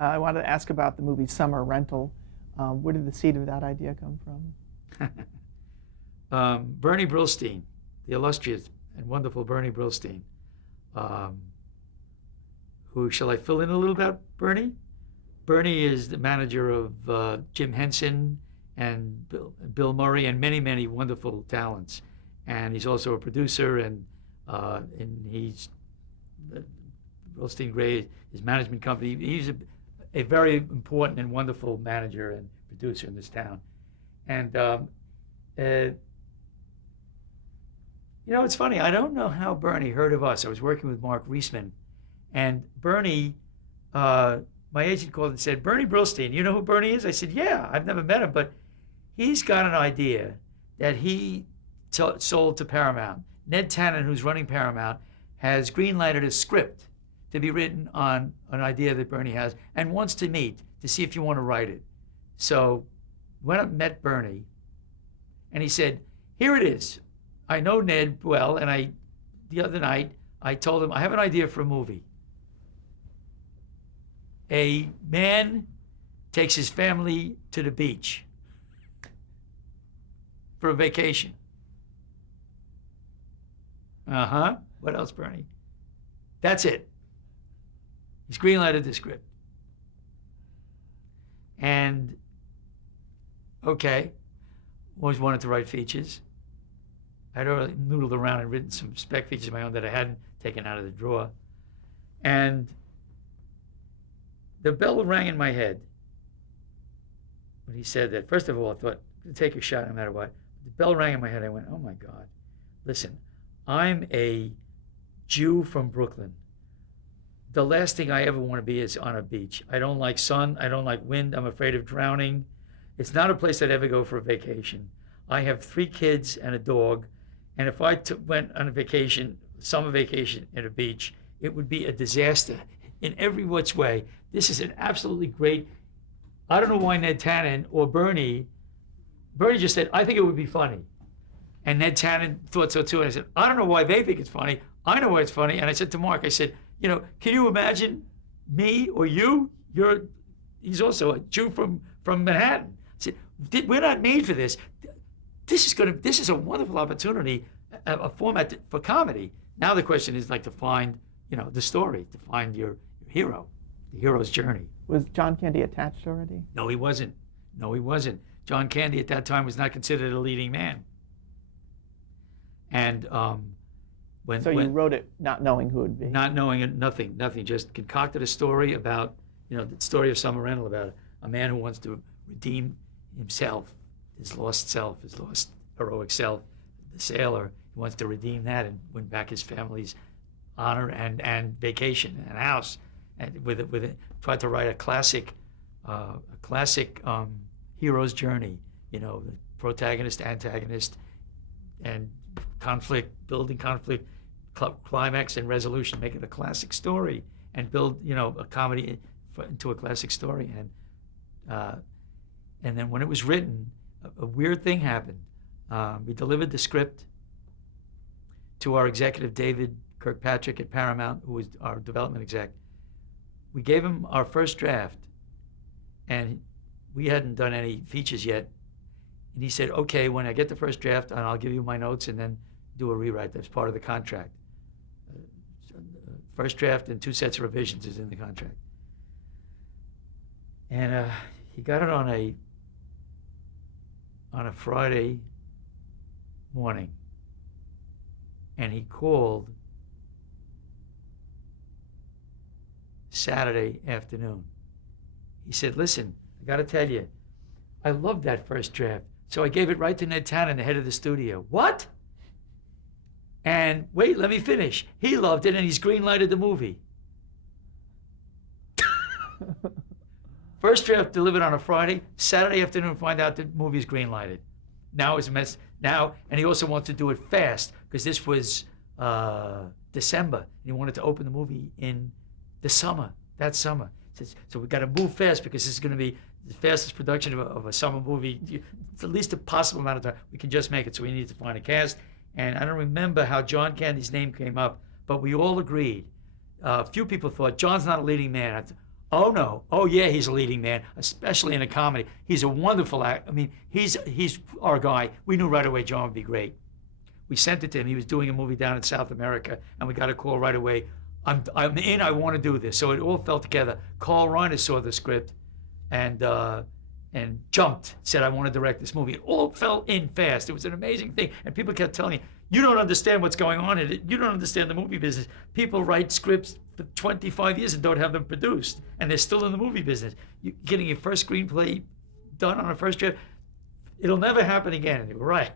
I wanted to ask about the movie Summer Rental. Where did the seed of that idea come from? Bernie Brillstein, the illustrious and wonderful Bernie Brillstein, um, who, shall I fill in a little about Bernie? Bernie is the manager of Jim Henson and Bill Murray and many, many wonderful talents. And he's also a producer, and he's Brillstein Gray, his management company. He's a very important and wonderful manager and producer in this town. And it's funny. I don't know how Bernie heard of us. I was working with Mark Reisman, and Bernie, my agent called and said, "Bernie Brillstein, you know who Bernie is?" I said, "Yeah, I've never met him, but he's got an idea that he sold to Paramount. Ned Tannen, who's running Paramount, has green-lighted a script to be written on an idea that Bernie has and wants to meet to see if you want to write it." So went up and met Bernie, and he said, "Here it is. I know Ned well, and the other night I told him I have an idea for a movie. A man takes his family to the beach for a vacation." Uh-huh. What else, Bernie? That's it. He's greenlighted the script. And, okay, always wanted to write features. I'd already noodled around and written some spec features of my own that I hadn't taken out of the drawer. And the bell rang in my head when he said that. First of all, I thought, take a shot no matter what. The bell rang in my head. I went, oh my God, listen, I'm a Jew from Brooklyn. The last thing I ever want to be is on a beach. I don't like sun. I don't like wind. I'm afraid of drowning. It's not a place I'd ever go for a vacation. I have 3 kids and a dog, and if I went on a vacation, summer vacation at a beach, it would be a disaster in every which way. This is an absolutely great. I don't know why Ned Tannen or Bernie just said, I think it would be funny. And Ned Tannen thought so too. And I said, I don't know why they think it's funny. I know why it's funny. And I said to Mark, I said, can you imagine me or you? He's also a Jew from Manhattan. I said, we're not made for this. This is a wonderful opportunity, a format for comedy. Now the question is to find, the story, to find your hero, the hero's journey. Was John Candy attached already? No, he wasn't. John Candy at that time was not considered a leading man. And you wrote it not knowing who it would be? Not knowing it, nothing. Just concocted a story about, the story of Summer Rental, about a man who wants to redeem himself, his lost heroic self, the sailor. He wants to redeem that and win back his family's honor and vacation and house. And with it, tried to write a classic hero's journey. The protagonist, antagonist, and conflict, building conflict, climax and resolution, make it a classic story, and build a comedy into a classic story. And then when it was written, a weird thing happened. We delivered the script to our executive, David Kirkpatrick at Paramount, who was our development exec. We gave him our first draft, and we hadn't done any features yet. And he said, okay, when I get the first draft, I'll give you my notes and then do a rewrite. That's part of the contract. First draft and 2 sets of revisions is in the contract. And he got it on a Friday morning, and he called Saturday afternoon. He said, listen, I got to tell you, I loved that first draft, so I gave it right to Ned Tannen, the head of the studio. What? And wait, let me finish. He loved it, and he's green-lighted the movie. First draft delivered on a Friday. Saturday afternoon, find out the movie's green-lighted. Now it's a mess. Now, and he also wants to do it fast, because this was December, and he wanted to open the movie in the summer, that summer. Says, so we've got to move fast, because this is going to be the fastest production of a summer movie. It's at least a possible amount of time. We can just make it, so we need to find a cast. And I don't remember how John Candy's name came up, but we all agreed. A few people thought, John's not a leading man. Oh no. Oh yeah, he's a leading man, especially in a comedy. He's a wonderful actor. I mean, he's our guy. We knew right away John would be great. We sent it to him. He was doing a movie down in South America, and we got a call right away. I'm in. I want to do this. So it all fell together. Carl Reiner saw the script, and jumped. Said, I want to direct this movie. It all fell in fast. It was an amazing thing, and people kept telling me, you don't understand what's going on in it. You don't understand the movie business. People write scripts for 25 years and don't have them produced, and they're still in the movie business. You getting your first screenplay done on a first draft, it'll never happen again. And they were right.